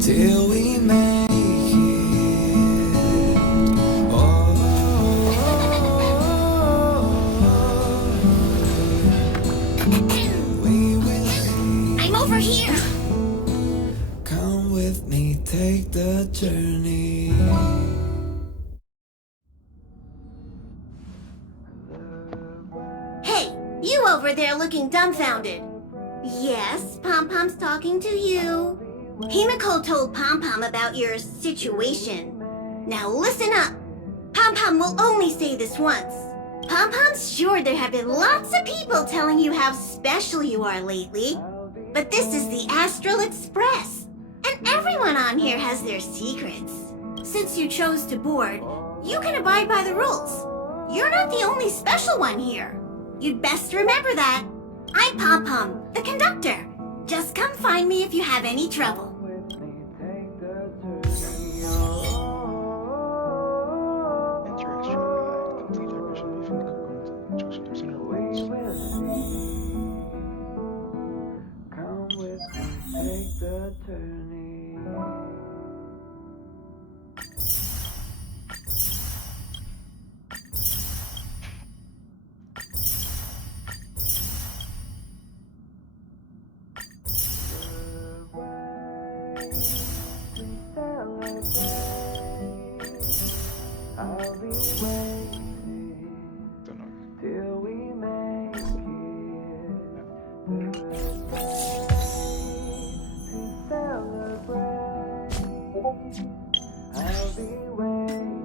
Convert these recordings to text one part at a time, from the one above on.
till we make it. Oh, we will see. I'm over here. Come with me, take the journey. Hey, you over there looking dumbfounded. Yes, Pom-Pom's talking to you. Himiko told Pom-Pom about your situation. Now listen up. Pom-Pom will only say this once. Pom-Pom's sure there have been lots of people telling you how special you are lately. But this is the Astral Express. And everyone on here has their secrets. Since you chose to board, you can abide by the rules. You're not the only special one here. You'd best remember that. I'm Pom-Pom, the conductor. Just come find me if you have any trouble. Come with me, take the journey. I'll be waiting till we make it to celebrate. I'll be waiting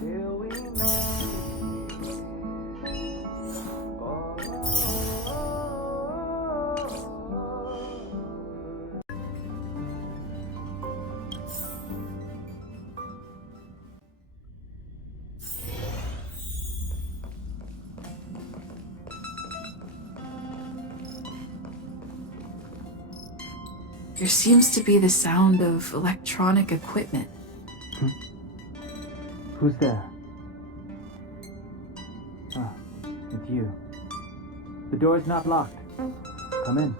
till we make it. Oh, There seems to be the sound of electronic equipment. Who's there? Ah, it's you. The door is not locked. Come in.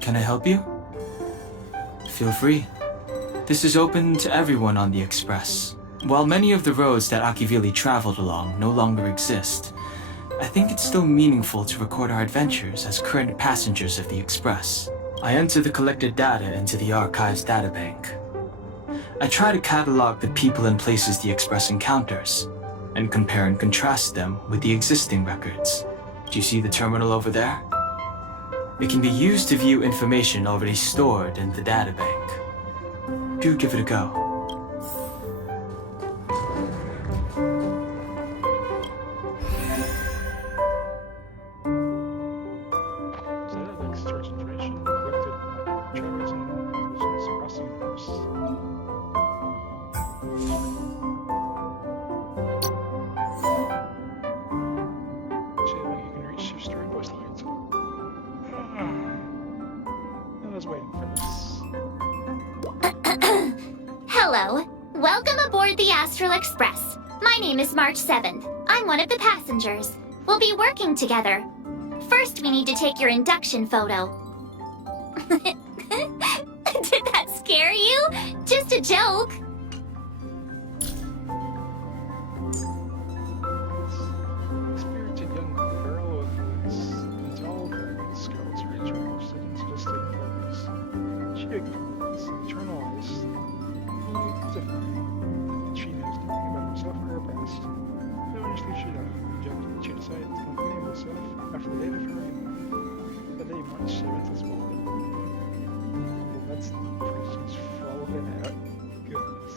Can I help you? Feel free. This is open to everyone on the Express. While many of the roads that Akivili traveled along no longer exist, I think it's still meaningful to record our adventures as current passengers of the Express. I enter the collected data into the Archives databank. I try to catalog the people and places the Express encounters, and compare and contrast them with the existing records. Do you see the terminal over there? It can be used to view information already stored in the databank. Do give it a go. Hello. Welcome aboard the Astral Express. My name is March 7th. I'm one of the passengers. We'll be working together. First, we need to take your induction photo. Did that scare you? Just a joke. Spirited young girl who's all the scouts reach her sadistic purpose. She ignores, internalized, different. She knows nothing about herself or her past. Eventually she rejected. She decided to complete herself after the date of her honeymoon. The day March 7th is born. Well, that's pretty falling out. Goodness.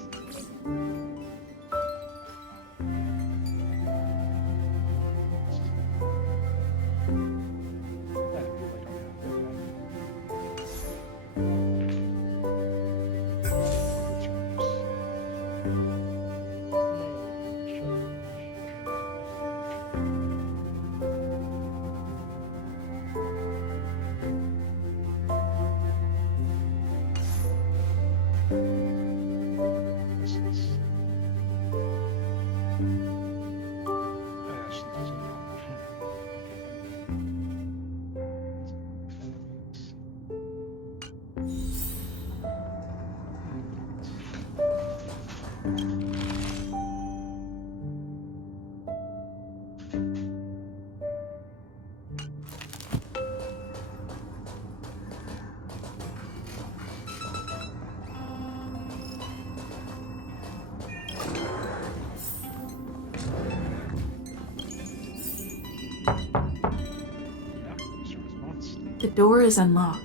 The door is unlocked.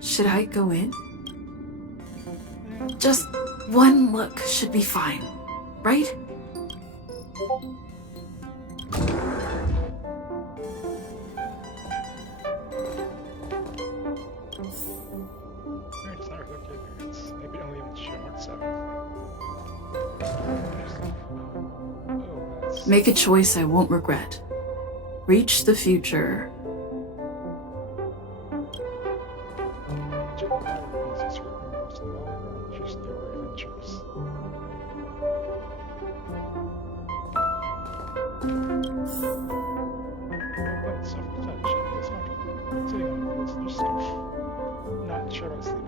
Should I go in? Just one look should be fine, right? Alright, it's not reflected appearance. Maybe only in the show March 7th. Oh, that's... Make a choice I won't regret. Reach the future. Not sure about sleeping.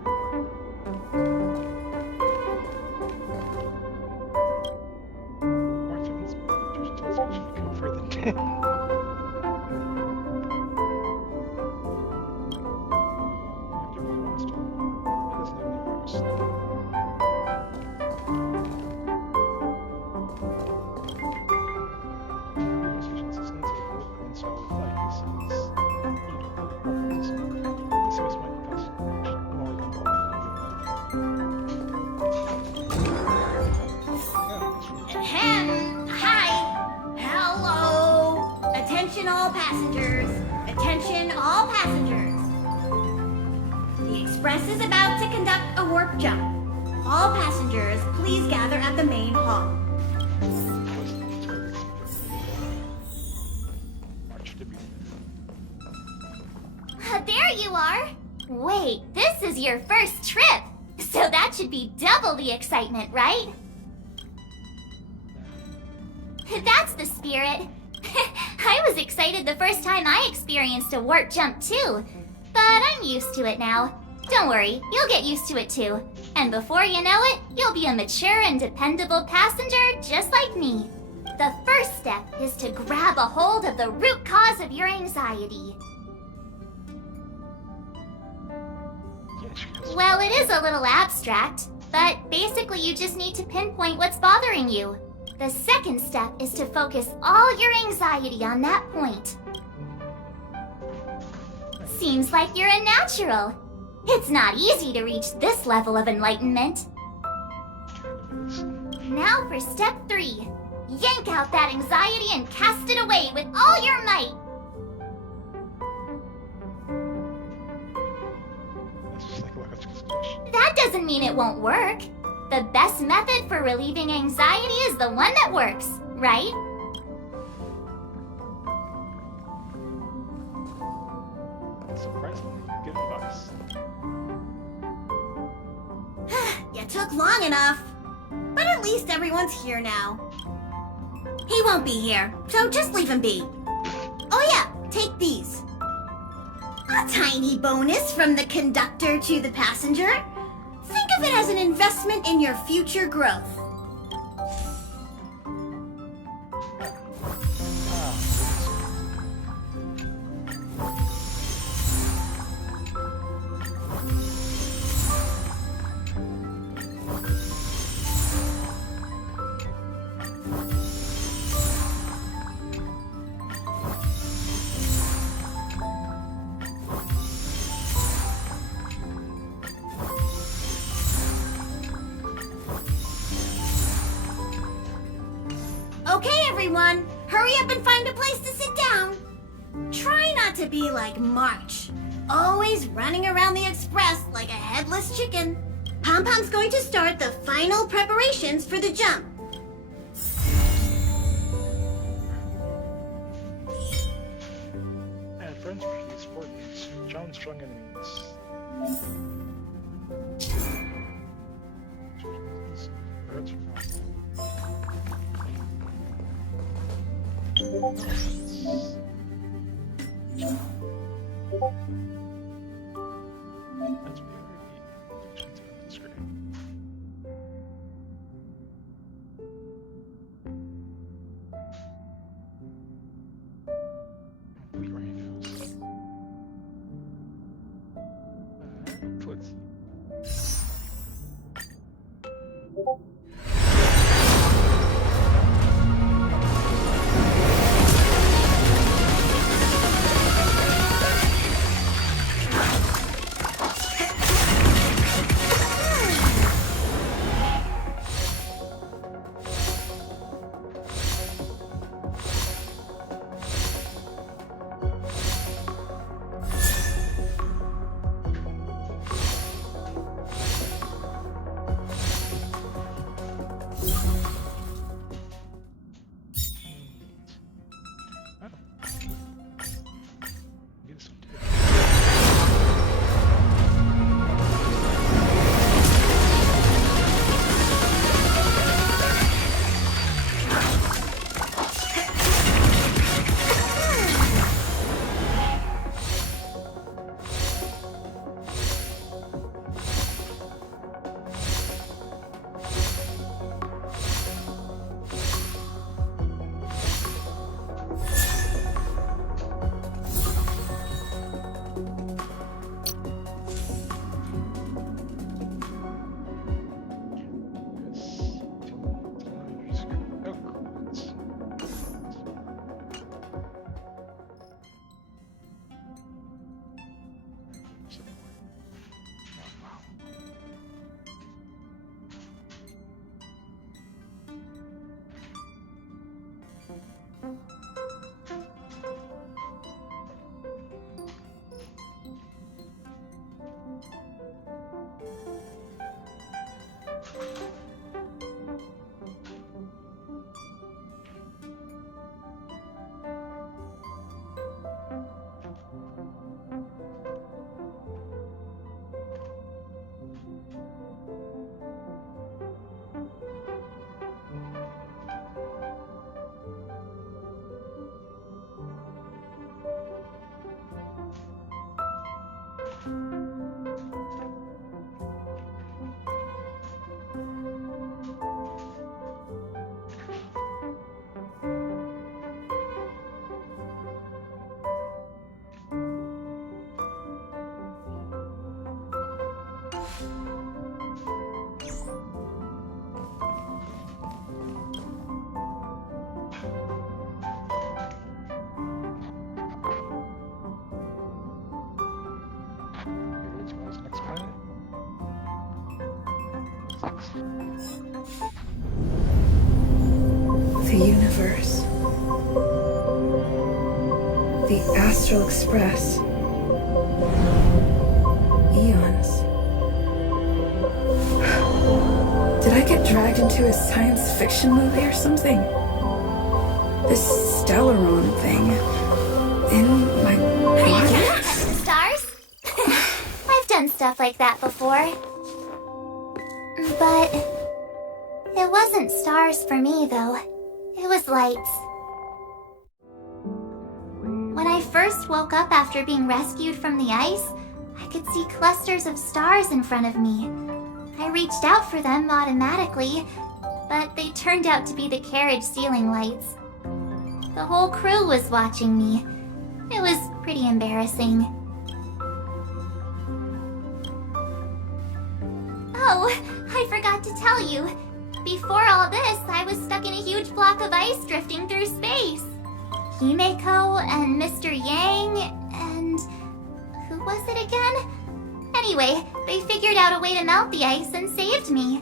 March 7th, just tells you should go further than 10. Hi! Hello! Attention all passengers! Attention all passengers! The Express is about to conduct a warp jump. All passengers, please gather at the main hall. There you are! Wait, this is your first trip! So that should be double the excitement, right? That's the spirit. I was excited the first time I experienced a warp jump too. But I'm used to it now. Don't worry, you'll get used to it too. And before you know it, you'll be a mature and dependable passenger just like me. The first step is to grab a hold of the root cause of your anxiety. Well, it is a little abstract, but basically you just need to pinpoint what's bothering you. The second step is to focus all your anxiety on that point. Seems like you're a natural. It's not easy to reach this level of enlightenment. Now for step 3. Yank out that anxiety and cast it away with all your might. That doesn't mean it won't work. The best method for relieving anxiety is the one that works, right? Surprisingly good advice. You took long enough. But at least everyone's here now. He won't be here, so just leave him be. Oh yeah, take these. A tiny bonus from the conductor to the passenger. Think of it as an investment in your future growth. Okay, everyone, hurry up and find a place to sit down. Try not to be like March, always running around the Express like a headless chicken. Pom-Pom's going to start the final preparations for the jump. And friends refuse for these John Strong enemies. Birds from That's weird. That's great. Complete rhinos. Let's see. The universe. The Astral Express. Eons. Did I get dragged into a science fiction movie or something? This Stellaron thing in my Are you body? trying to touch the stars? I've done stuff like that before. But it wasn't stars for me, though. It was lights. When I first woke up after being rescued from the ice, I could see clusters of stars in front of me. I reached out for them automatically, but they turned out to be the carriage ceiling lights. The whole crew was watching me. It was pretty embarrassing. Oh, I forgot to tell you. Before all this, I was stuck in a huge block of ice drifting through space. Himeko and Mr. Yang and... who was it again? Anyway, they figured out a way to melt the ice and saved me.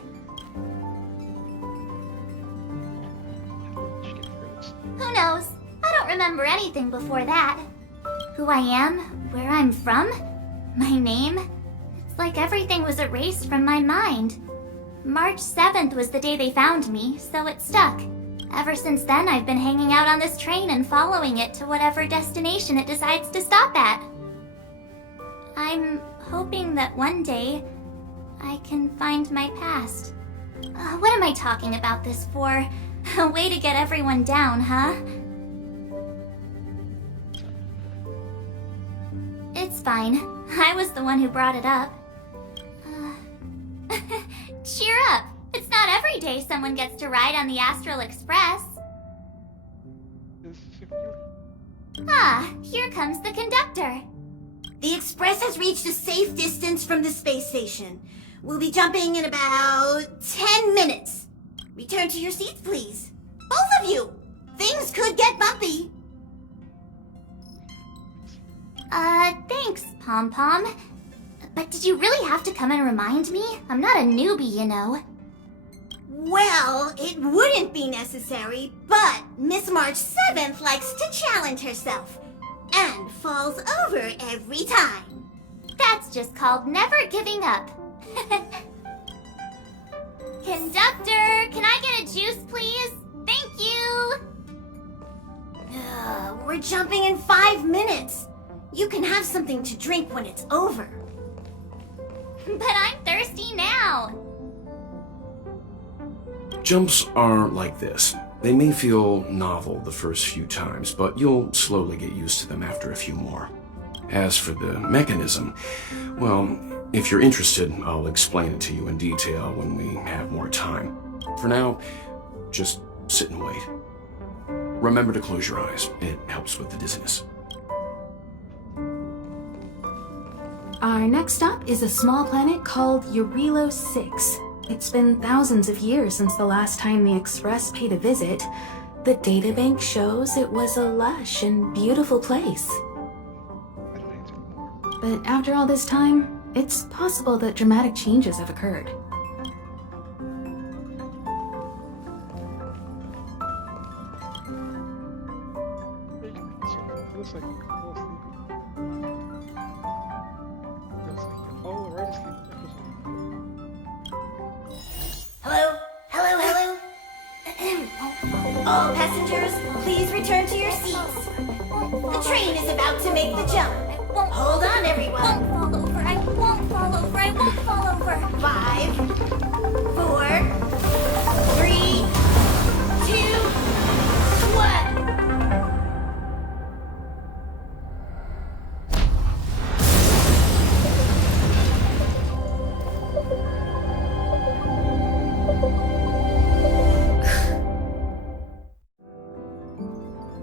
Who knows? I don't remember anything before that. Who I am, where I'm from, my name. It's like everything was erased from my mind. March 7th was the day they found me, so it stuck. Ever since then, I've been hanging out on this train and following it to whatever destination it decides to stop at. I'm hoping that one day I can find my past. What am I talking about this for? A way to get everyone down, huh? It's fine. I was the one who brought it up. Cheer up! It's not every day someone gets to ride on the Astral Express. Ah, here comes the conductor. The express has reached a safe distance from the space station. We'll be jumping in about 10 minutes. Return to your seats, please. Both of you! Things could get bumpy. Thanks, Pom Pom. But did you really have to come and remind me? I'm not a newbie, you know. Well, it wouldn't be necessary, but Miss March 7th likes to challenge herself. And falls over every time. That's just called never giving up. Conductor, can I get a juice, please? Thank you! We're jumping in 5 minutes. You can have something to drink when it's over. But I'm thirsty now. Jumps are like this. They may feel novel the first few times, but you'll slowly get used to them after a few more. As for the mechanism, well, if you're interested, I'll explain it to you in detail when we have more time. For now, just sit and wait. Remember to close your eyes. It helps with the dizziness. Our next stop is a small planet called Jarvilo 6. It's been thousands of years since the last time the Express paid a visit. The databank shows it was a lush and beautiful place. But after all this time, it's possible that dramatic changes have occurred. Looks like you fall asleep. Looks like you fall right asleep. Hello? Hello, hello? All passengers, please return to your seats. The train is about to make the jump. Hold on, everyone. I won't fall over. I won't fall over. I won't fall over. 5, 4, 3, 2, 1.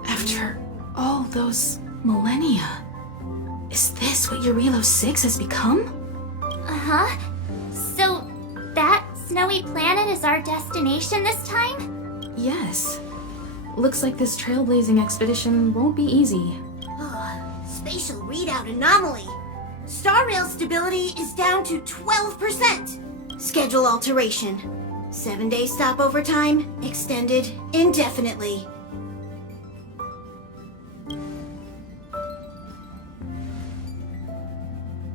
After all those millennia, is this what Jarvilo 6 has become? Uh-huh. So, that snowy planet is our destination this time? Yes. Looks like this trailblazing expedition won't be easy. Spatial readout anomaly. StarRail stability is down to 12%. Schedule alteration. 7-day stopover time extended indefinitely.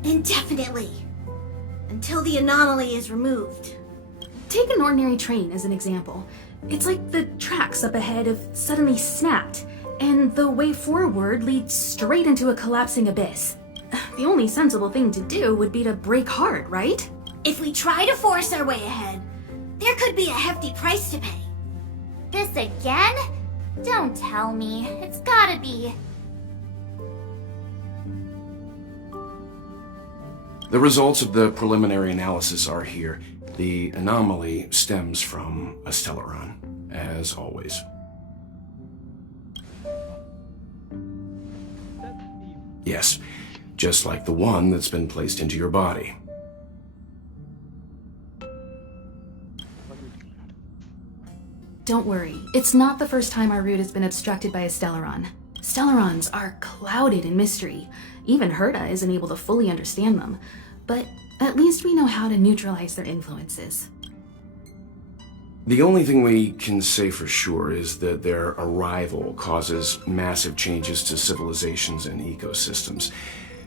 Indefinitely. Until the anomaly is removed. Take an ordinary train as an example. It's like the tracks up ahead have suddenly snapped, and the way forward leads straight into a collapsing abyss. The only sensible thing to do would be to brake hard, right? If we try to force our way ahead, there could be a hefty price to pay. This again? Don't tell me. It's gotta be. The results of the preliminary analysis are here. The anomaly stems from a Stellaron, as always. Yes, just like the one that's been placed into your body. Don't worry, it's not the first time our route has been obstructed by a Stellaron. Stellarons are clouded in mystery. Even Herta isn't able to fully understand them. But at least we know how to neutralize their influences. The only thing we can say for sure is that their arrival causes massive changes to civilizations and ecosystems.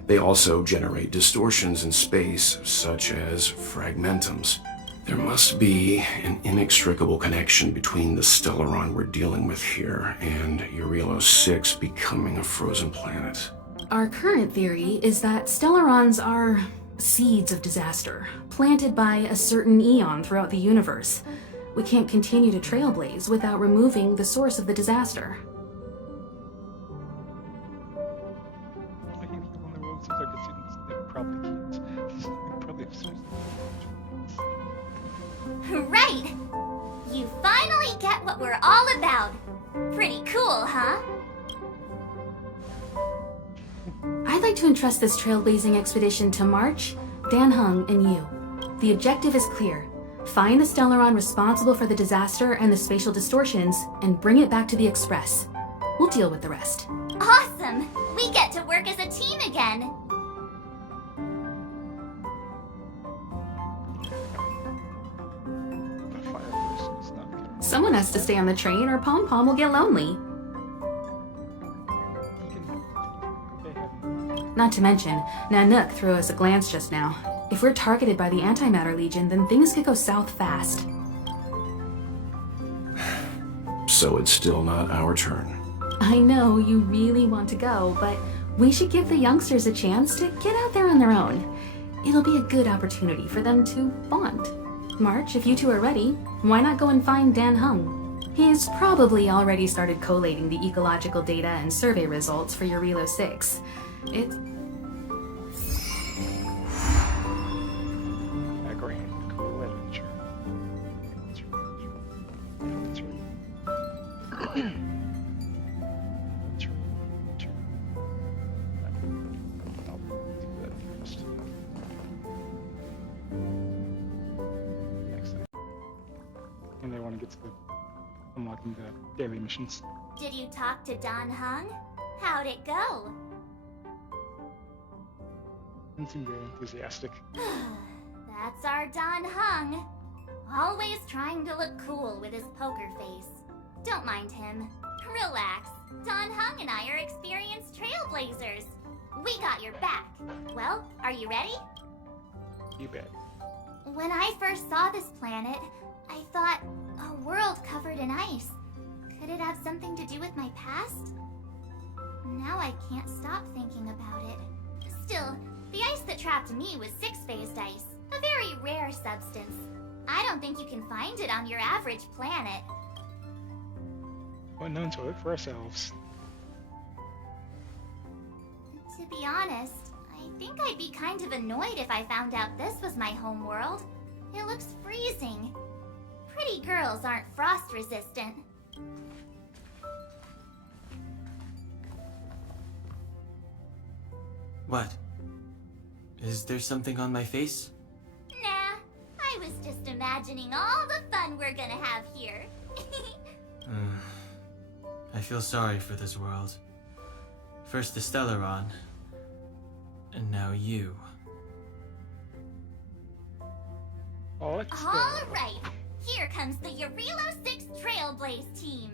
They also generate distortions in space, such as fragmentums. There must be an inextricable connection between the Stellaron we're dealing with here and Jarvilo 6 becoming a frozen planet. Our current theory is that Stellarons are seeds of disaster, planted by a certain eon throughout the universe. We can't continue to trailblaze without removing the source of the disaster. I think people on the road seems like it's they probably can't. They probably have some. Right! You finally get what we're all about. Pretty cool, huh? I'd like to entrust this trailblazing expedition to March, Dan Heng, and you. The objective is clear. Find the Stellaron responsible for the disaster and the spatial distortions, and bring it back to the Express. We'll deal with the rest. Awesome! We get to work as a team again. The fire person's not good. Someone has to stay on the train or Pom Pom will get lonely. He can. They have. Not to mention, Nanook threw us a glance just now. If we're targeted by the Antimatter Legion, then things could go south fast. So it's still not our turn. I know you really want to go, but we should give the youngsters a chance to get out there on their own. It'll be a good opportunity for them to bond. March, if you two are ready, why not go and find Dan Heng? He's probably already started collating the ecological data and survey results for Jarvilo 6. It's... A grand, cool adventure. That's right. That's right. I'll do that first. Next time. And I want to get to the unlocking the daily missions. Did you talk to Don Hung? How'd it go? Doesn't seem very enthusiastic. That's our Don Hung. Always trying to look cool with his poker face. Don't mind him. Relax. Don Hung and I are experienced trailblazers. We got your back. Well, are you ready? You bet. When I first saw this planet, I thought, a world covered in ice. Could it have something to do with my past? Now I can't stop thinking about it. Still, the ice that trapped me was 6-phased ice, a very rare substance. I don't think you can find it on your average planet. Well, known to look for ourselves. To be honest, I think I'd be kind of annoyed if I found out this was my home world. It looks freezing. Pretty girls aren't frost resistant. What? Is there something on my face? Nah, I was just imagining all the fun we're gonna have here. I feel sorry for this world. First the Stellaron, and now you. Oh, it's All right, Here comes the Jarvilo 6 Trailblaze team.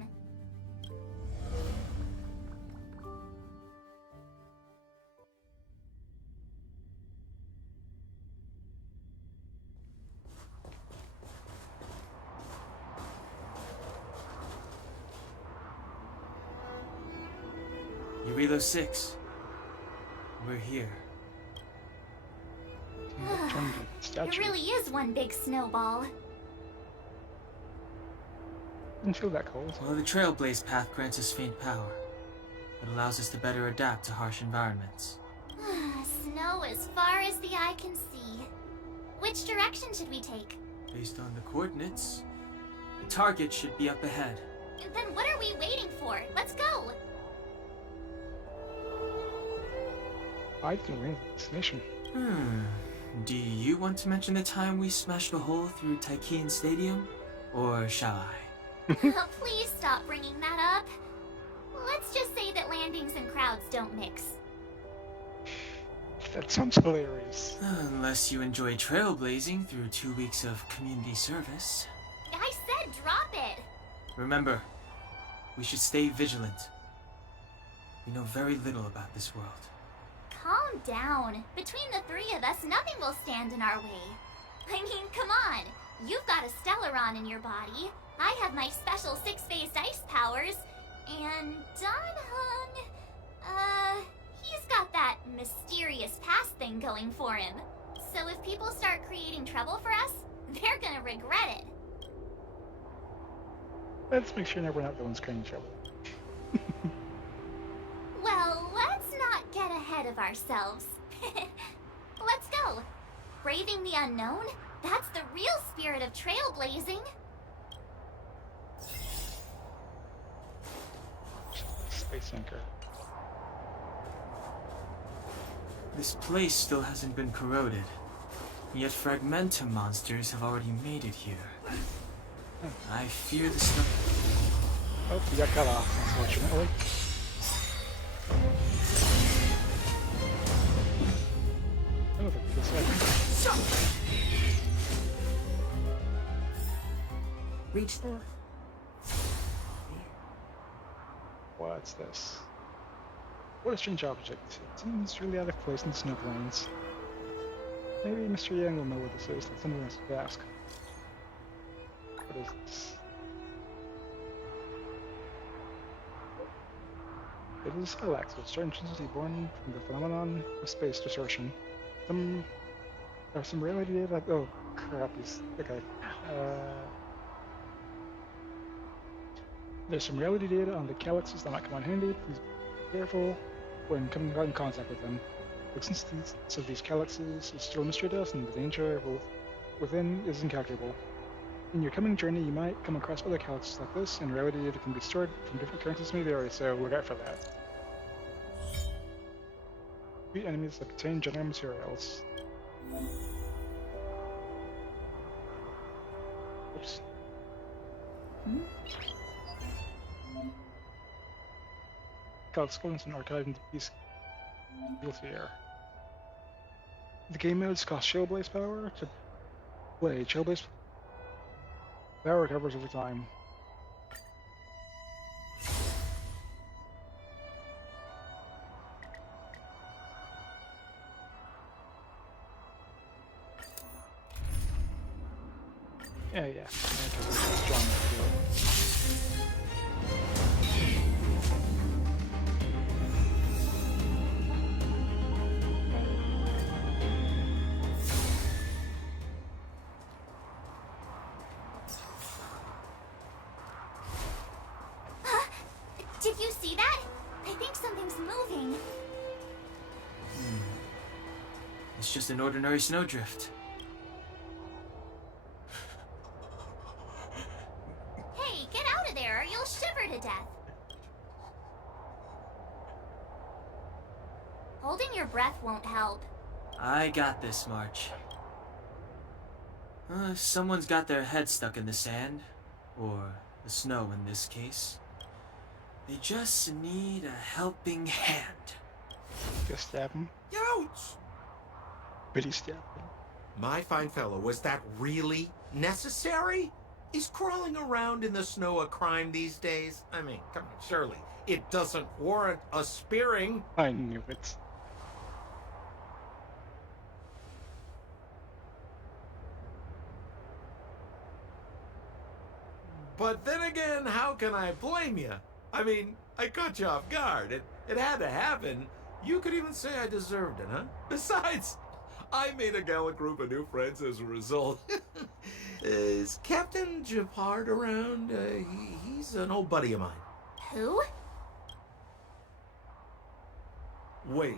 Jarvilo 6. We're here. It really is one big snowball. Didn't feel that cold. Well, the Trailblaze path grants us faint power. It allows us to better adapt to harsh environments. Snow as far as the eye can see. Which direction should we take? Based on the coordinates, the target should be up ahead. Then what are we waiting for? Let's go! I didn't win the destination. Do you want to mention the time we smashed a hole through Taikian Stadium? Or shall I? Please stop bringing that up. Let's just say that landings and crowds don't mix. That sounds hilarious. Unless you enjoy trailblazing through 2 weeks of community service. I said drop it! Remember, we should stay vigilant. We know very little about this world. Calm down. Between the three of us, nothing will stand in our way. I mean, come on. You've got a Stellaron in your body. I have my special 6-phased ice powers. And Dunhung... he's got that mysterious past thing going for him. So if people start creating trouble for us, they're gonna regret it. Let's make sure that we're not the ones creating trouble. Well, let's not get ahead of ourselves. Let's go. Braving the unknown? That's the real spirit of trailblazing. Space anchor. This place still hasn't been corroded, yet fragmentum monsters have already made it here. I fear the snow. Oh, we got cut off, unfortunately. Oh, this way. Reach there. What's this? What a strange object. It seems really out of place in the snow plains. Maybe Mr. Yang will know what this is. Let someone else ask. What is this? It is a Skylax, a strange entity born from the phenomenon of space distortion. There's some reality data. Oh, crap. Okay. There's some reality data on the Calyxes that might come in handy. Please be careful when coming in contact with them. The existence of these Calyxes is still a mystery to us, and the danger within is incalculable. In your coming journey, you might come across other Calyxes like this, and reality data can be stored from different currencies in the area, so look out for that. Beat enemies that contain general materials. Oops. Calyx components and archived into piece built here. The game modes cost Trailblaze power to play. Trailblaze power recovers over time. Yeah. Strong. Did you see that? I think something's moving. It's just an ordinary snowdrift. Hey, get out of there or you'll shiver to death. Holding your breath won't help. I got this, March. If someone's got their head stuck in the sand, or the snow in this case, they just need a helping hand. Just stab him. Ouch! Really stab him. My fine fellow, was that really necessary? Is crawling around in the snow a crime these days? I mean, come on, surely it doesn't warrant a spearing. I knew it. But then again, how can I blame you? I mean, I caught you off guard. It had to happen. You could even say I deserved it, huh? Besides, I made a gallant group of new friends as a result. Is Captain Japard around? He's an old buddy of mine. Who? Wait,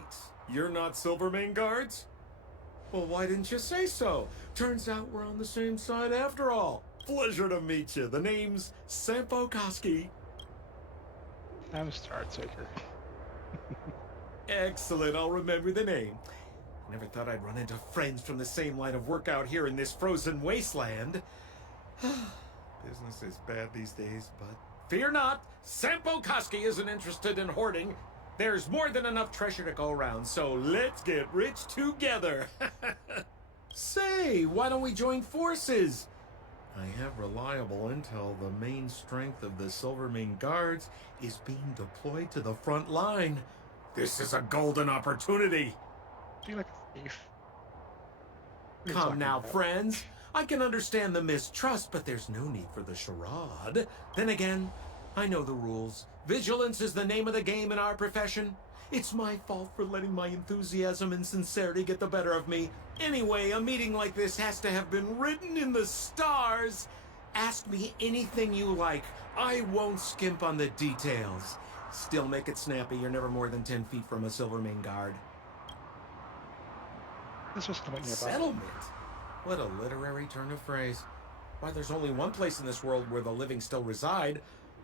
you're not Silvermane guards? Well, why didn't you say so? Turns out we're on the same side after all. Pleasure to meet you. The name's Sampo Koski. I'm a Star Taker. Excellent, I'll remember the name. I never thought I'd run into friends from the same line of work out here in this frozen wasteland. Business is bad these days, but fear not, Sampo Koski isn't interested in hoarding. There's more than enough treasure to go around, so let's get rich together. Say, why don't we join forces? I have reliable intel the main strength of the Silvermane guards is being deployed to the front line. This is a golden opportunity. I feel like a thief. What are you Come talking now, about? friends. I can understand the mistrust, but there's no need for the charade. Then again, I know the rules. Vigilance is the name of the game in our profession. It's my fault for letting my enthusiasm and sincerity get the better of me. Anyway, a meeting like this has to have been written in the stars. Ask me anything you like. I won't skimp on the details. Still make it snappy. You're never more than 10 feet from a Silvermane guard. This was coming nearby. Settlement? What a literary turn of phrase. Why, there's only one place in this world where the living still reside.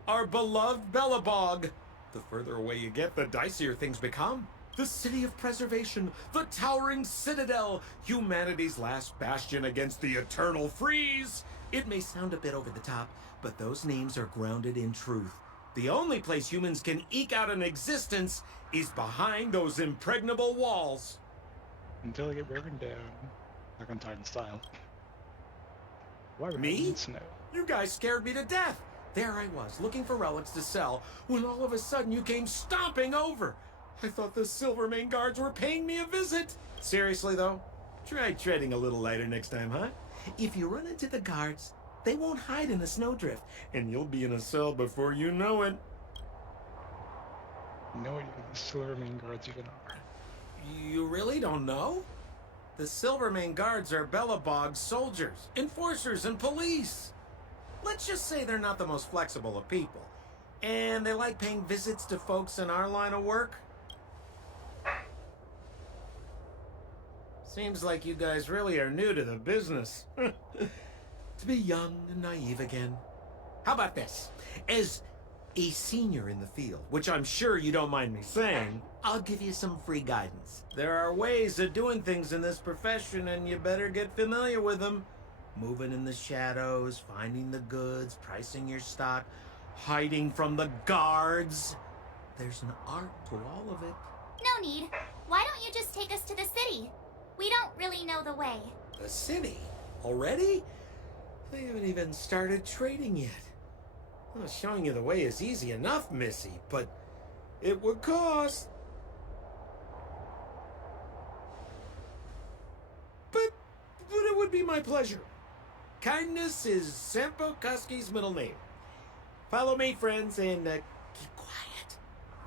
Our beloved Bellabog. The further away you get, the dicier things become. The city of preservation, the towering citadel, humanity's last bastion against the eternal freeze. It may sound a bit over the top, but those names are grounded in truth. The only place humans can eke out an existence is behind those impregnable walls. Until they get broken down. Like on Titan style. Why would Me? I need snow? You guys scared me to death. There I was, looking for relics to sell, when all of a sudden you came stomping over. I thought the Silvermane guards were paying me a visit. Seriously, though, try treading a little lighter next time, huh? If you run into the guards, they won't hide in the snowdrift, and you'll be in a cell before you know it. No idea who the Silvermane guards even are. You really don't know? The Silvermane guards are Bellabog's soldiers, enforcers, and police. Let's just say they're not the most flexible of people. And they like paying visits to folks in our line of work. Seems like you guys really are new to the business. To be young and naive again. How about this? As a senior in the field, which I'm sure you don't mind me saying, I'll give you some free guidance. There are ways of doing things in this profession, and you better get familiar with them. Moving in the shadows, finding the goods, pricing your stock, hiding from the guards. There's an art to all of it. No need. Why don't you just take us to the city? We don't really know the way. The city? Already? They haven't even started trading yet. Well, showing you the way is easy enough, Missy, but it would cost. But it would be my pleasure. Kindness is Sampo Koski's middle name. Follow me, friends, and keep quiet.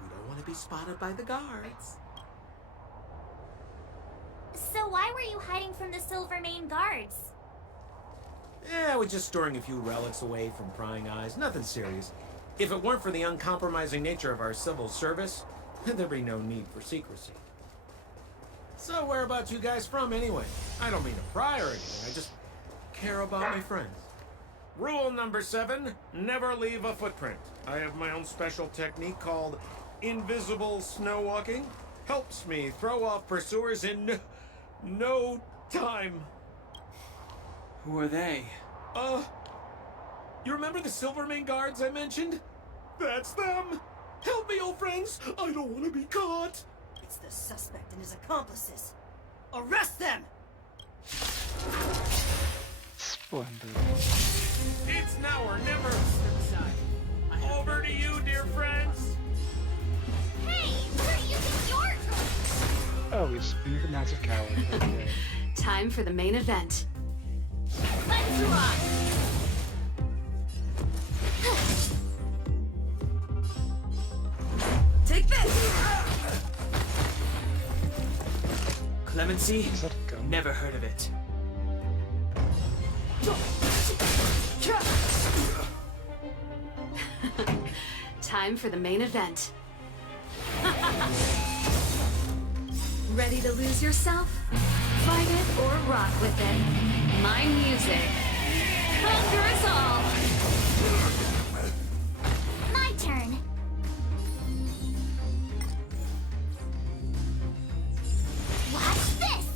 We don't want to be spotted by the guards. So why were you hiding from the Silvermane guards? Yeah, we're just storing a few relics away from prying eyes. Nothing serious. If it weren't for the uncompromising nature of our civil service, there'd be no need for secrecy. So whereabouts you guys from, anyway? I don't mean to pry or anything. I just care about my friends. Rule number 7, never leave a footprint. I have my own special technique called invisible snow walking. Helps me throw off pursuers in no time. Who are they? You remember the Silvermane guards I mentioned? That's them! Help me, old friends! I don't want to be caught! It's the suspect and his accomplices. Arrest them! Splendid. It's now or never. Over to you, dear friends. Hey, where do you think you're Oh, he's being a massive coward. Okay. Time for the main event. Let's rock! Take this! Clemency? Is that a gun? Never heard of it. Time for the main event. Ready to lose yourself? Fight it or rock with it. My music. Conquer us all! My turn. Watch this!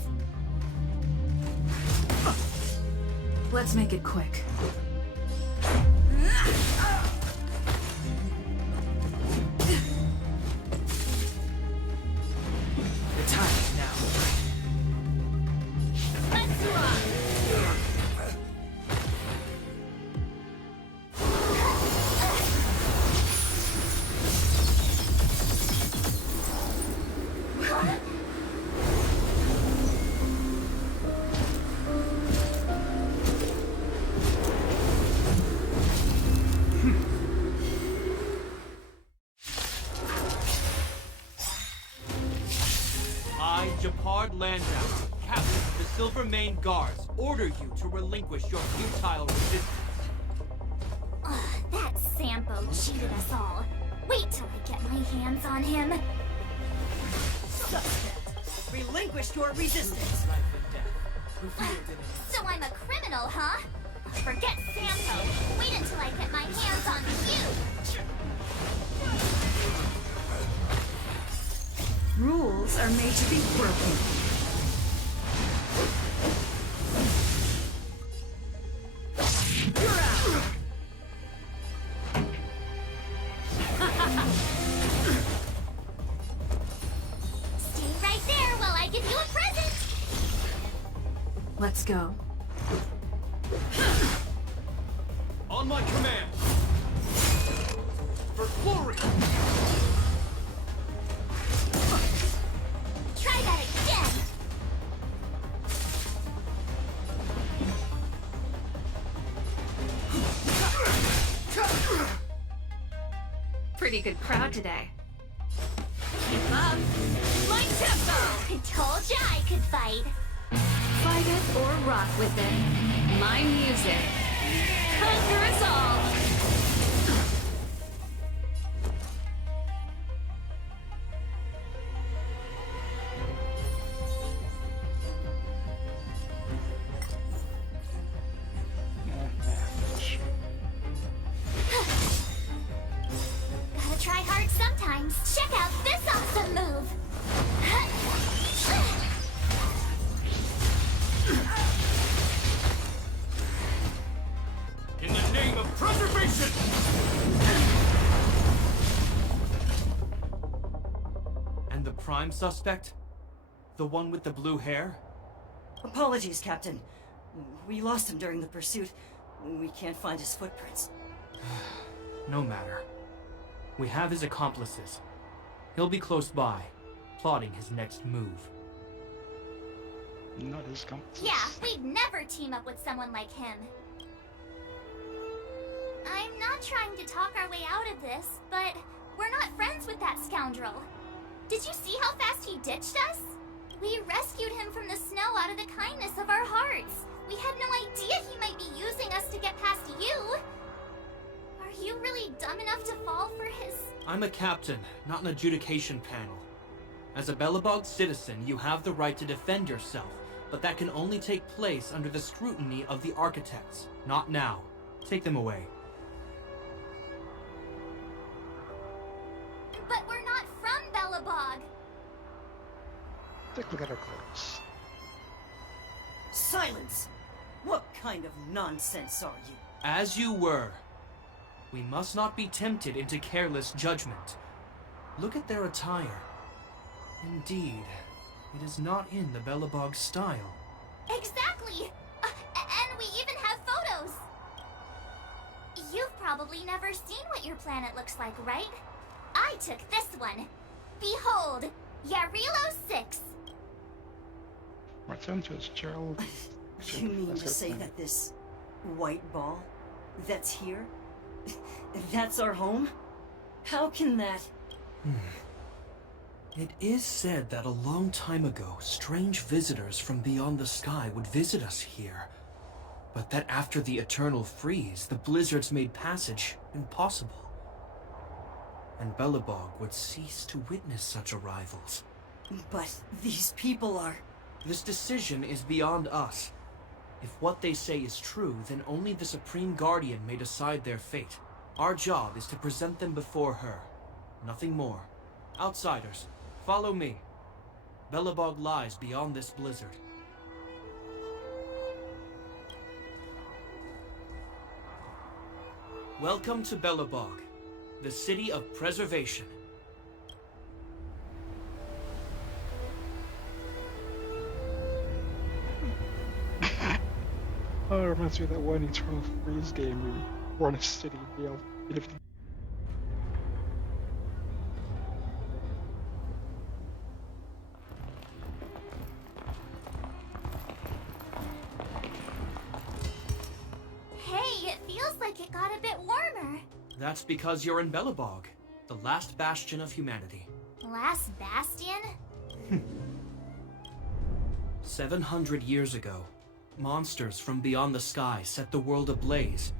Let's make it quick. The time is now. Let's rock! I, Japard Landau, captain of the Silver Mane Guards, order you to relinquish your futile resistance. Ugh, that Sampo cheated us all. Wait till I get my hands on him. Suspect! Relinquish your resistance! Life and death. Revealed in an So I'm a criminal, huh? Forget Sampo. Wait until I get my hands on you. Rules are made to be broken. You're out! Stay right there while I give you a present. Let's go. On my command! For glory! Try that again. Pretty good crowd today. Keep up. My tempo. I told ya I could fight. Fight it or rock with it. My music. Conquer us all! Gotta try hard sometimes. Check out this awesome move. In the name of preservation! And the prime suspect? The one with the blue hair? Apologies, Captain. We lost him during the pursuit. We can't find his footprints. No matter. We have his accomplices. He'll be close by, plotting his next move. Not his compass. Yeah, we'd never team up with someone like him. I'm not trying to talk our way out of this, but we're not friends with that scoundrel. Did you see how fast he ditched us? We rescued him from the snow out of the kindness of our hearts. We had no idea he might be using us to get past you. Are you really dumb enough to fall for his... I'm a captain, not an adjudication panel. As a Belobog citizen, you have the right to defend yourself, but that can only take place under the scrutiny of the architects, not now. Take them away. But we're not from Belobog. Take a look at our clothes. Silence! What kind of nonsense are you? As you were. We must not be tempted into careless judgment. Look at their attire. Indeed, it is not in the Belobog style. Exactly! And we even have photos! probably never seen what your planet looks like, right? I took this one. Behold, Jarvilo 6. Return to its child. You mean to say that this white ball that's here, that's our home? How can that... It is said that a long time ago, strange visitors from beyond the sky would visit us here. But that after the eternal freeze, the blizzards made passage impossible. And Belobog would cease to witness such arrivals. But these people are... This decision is beyond us. If what they say is true, then only the Supreme Guardian may decide their fate. Our job is to present them before her. Nothing more. Outsiders, follow me. Belobog lies beyond this blizzard. Welcome to Belobog, the city of preservation. Oh, it reminds me of that one Eternal Freeze game where you were in a city. You lived in... Hey, it feels like it got a bit warmer. That's because you're in Belobog, the last bastion of humanity. Last bastion? 700 years ago, monsters from beyond the sky set the world ablaze.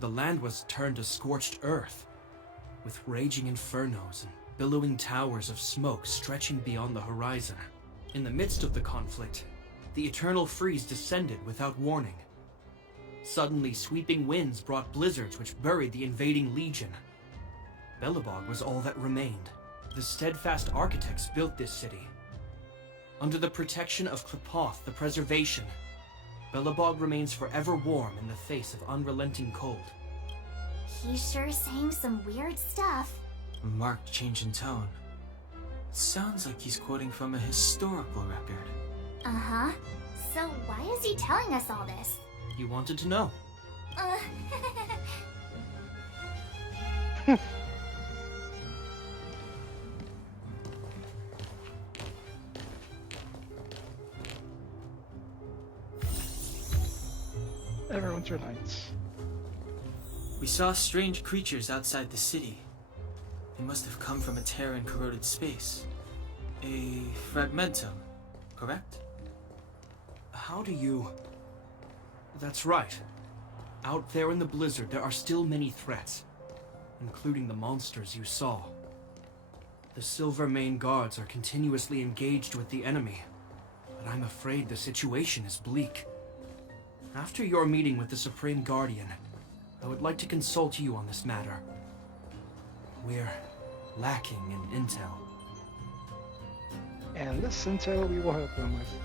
The land was turned to scorched earth, with raging infernos and billowing towers of smoke stretching beyond the horizon. In the midst of the conflict, the eternal freeze descended without warning. Suddenly, sweeping winds brought blizzards which buried the invading legion. Belobog was all that remained. The steadfast architects built this city. Under the protection of Klepoth, the preservation, Belobog remains forever warm in the face of unrelenting cold. He's sure saying some weird stuff. A marked change in tone. It sounds like he's quoting from a historical record. Uh-huh. So why is he telling us all this? You wanted to know. Everwinter Nights. We saw strange creatures outside the city. They must have come from a tear in corroded space. A fragmentum, correct? How do you... That's right. Out there in the blizzard, there are still many threats, including the monsters you saw. The Silvermane guards are continuously engaged with the enemy, but I'm afraid the situation is bleak. After your meeting with the Supreme Guardian, I would like to consult you on this matter. We're lacking in intel. And this intel we will help them with.